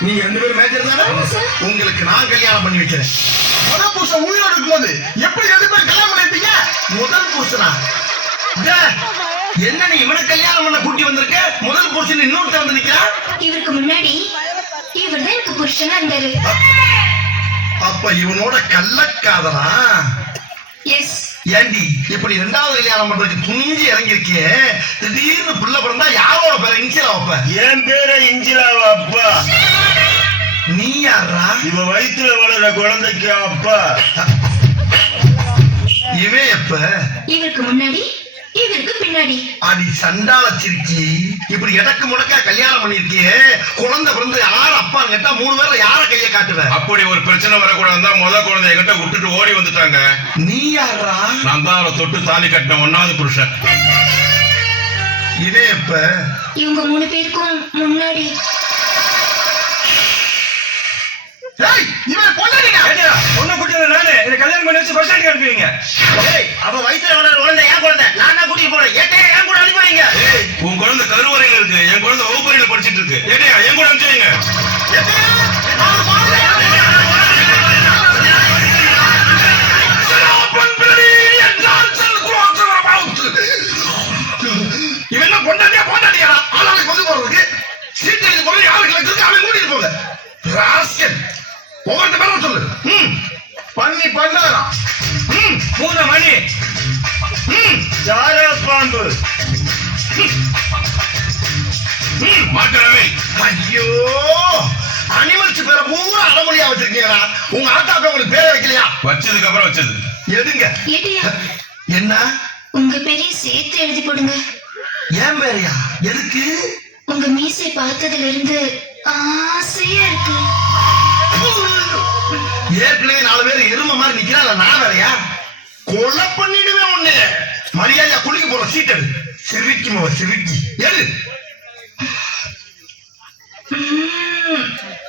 நீங்க ரெண்டு பேரும் மேஜர் தானே உங்களுக்கு நான் கல்யாணம் பண்ணி வைக்கிறேன் முதல் புருஷன் உயிரோடு இருக்கும்போது எப்படி ரெண்டு பேரும் கல்யாணம் பண்ணிருப்பீங்க முதல் புருஷனா? என்ன நீ இவனை கல்யாணம் பண்ண கூட்டி வந்திருக்க? முதல் புருஷன் இன்னொருத்த வந்து நிக்கிறான்? இவருக்கு முன்னாடி இவர் தான் எனக்கு புருஷனா இருந்தாரு. அப்ப இவனோட கள்ளக்காதலா? எஸ் ஏண்டி இப்படி ரெண்டாவது கல்யாணம் பண்றதுக்கு துணிஞ்சு இறங்கிருக்கியே திடீர்னு புள்ள பிறந்தா யாரோட பேர இன்சியல் வைப்ப என் பேர இஞ்சிலாவ அப்பா நீ யாரா இவ வயித்துல வளர குழந்தைக்கு அப்பா. இவன் எப்ப? இவருக்கு முன்னாடி இவருக்கு பின்னாடி. அடி சண்டால சிரிக்கி இப்படி எடக்கு முடக்கா கல்யாணம் பண்ணிருக்கியே? குழந்தை பிறந்து யார் அப்பா கேட்டா மூணு பேர்ல யார கைய காட்டுவ? அப்படி ஒரு பிரச்சனை வரக்கூடாது தான் முத குழந்தை என்கிட்ட விட்டுட்டு ஓடி வந்துட்டாங்க. நீ யாரா நான் தான் அவளை தொட்டு தாலி கட்டின ஒன்னாவது புருஷன். இவன் எப்ப? இவங்க மூணு பேருக்கும் முன்னாடி. இவன் பொண்டாட்டிடா. ஒண்ணு குட்டி நானு? இந்த கல்யாணம் பண்ணி வச்சு பஸ் ஸ்டாண்டுக்கு அனுப்புவீங்க ஏய், அவ வயித்துல வளர குழந்தை ஏன் குழந்தை? நான் தான் கூட்டிட்டு போறேன். ஏட்டே ஏன் கூட அனுப்பி வைங்க ஏய், உன் குழந்தை கருவறையில இருக்கு. என் குழந்தை வகுப்பறையில படிச்சிட்டு இருக்கு. என் கூட அனுப்பிச்சு வைங்க. ஏட்டே, நான் போறேன். இவன் என்ன பொண்டாட்டியா பொண்டாட்டியா ஆளாளுக்கு வந்து போறதுக்கு சீட்டு போறது அவன் கூட்டிட்டு போங்க. ராஸ்கல். ஒவ்வொருத்த பேரும் சொல்லு. ம். பண்ணி பண்ணாராம் ம். மூணு மணி. ம். சார பாம்பு? ம். மாட்டரவே ஐயோ. அனிமல்ஸ் பேரை பூரா அடமொழியா வச்சிருக்கீங்களா உங்க ஆத்தாப்ப உங்களுக்கு பேரை வைக்கலையா? வச்சதுக்கு அப்புறம் வச்சது. எதுங்க? என்ன? உங்க பேரையும் சேர்த்து எழுதி போடுங்க. ஏன் பேரையா? எதுக்கு? உங்க மீசை பார்த்ததுல இருந்து ஆசையா இருக்கு. மாதிரி நிக்கிறா இல்ல நான் வேறையா கொலை பண்ணிடுவேன் ஒண்ணு மரியாதையா குளிக்க போற சீட் எடு. சிரிக்கி மவ சிரிக்கி.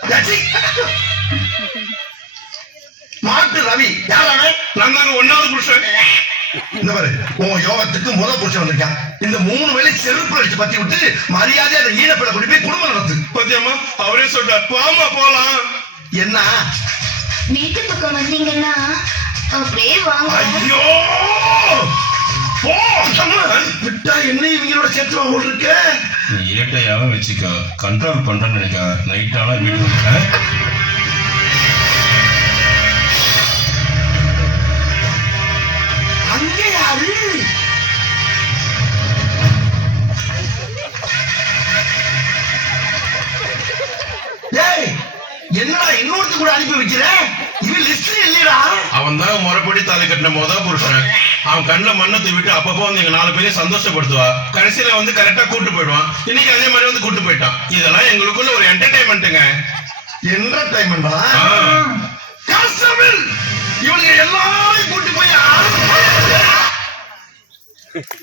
ஏச்சி. மாட்டு ரவி. யாரான தாங்க ஒன்னாவது புருஷன். இந்த பாரு உன் யோகத்துக்கு முத புருஷன் வந்திருக்கான். இந்த மூணு வேலை செருப்பு அடிச்சு பத்தி விட்டு மரியாதையா அந்த ஈனப்பட கூட்டி போய் குடும்பம் நடத்து. பத்தியம்மா அவரே சொல்றார் வாமா போலாம். என்ன? வீட்டு பக்கம் வந்தீங்கன்னா அப்படியே வாங்க. ஐயோ! போ. விட்டா என்ன இவங்களோட சேர்த்து போல் இருக்க நீ ஏட்டையாவே வச்சுக்க. கண்ட்ரோல் பண்றேன்னு நினைக்க. நைட் ஆனா வீட்டுக்கு அங்க யாரு என்னடா இன்னொருத்த கூட அனுப்பி வைக்கிற இவன் லிஸ்ட் இல்லையடா அவன் தான் முறைப்படி தாலி கட்டின முத புருஷன். அவன் கண்ணுல மண்ணத்தை விட்டு அப்பப்போ வந்து எங்க நாலு பேரையும் சந்தோஷப்படுத்துவா. கடைசியில வந்து கரெக்டா கூட்டு போயிடுவான். இன்னைக்கு அதே மாதிரி வந்து கூட்டு போயிட்டான். இதெல்லாம் எங்களுக்குள்ள ஒரு என்டர்டைன்மெண்ட்டுங்க என்டர்டைன்மெண்டா.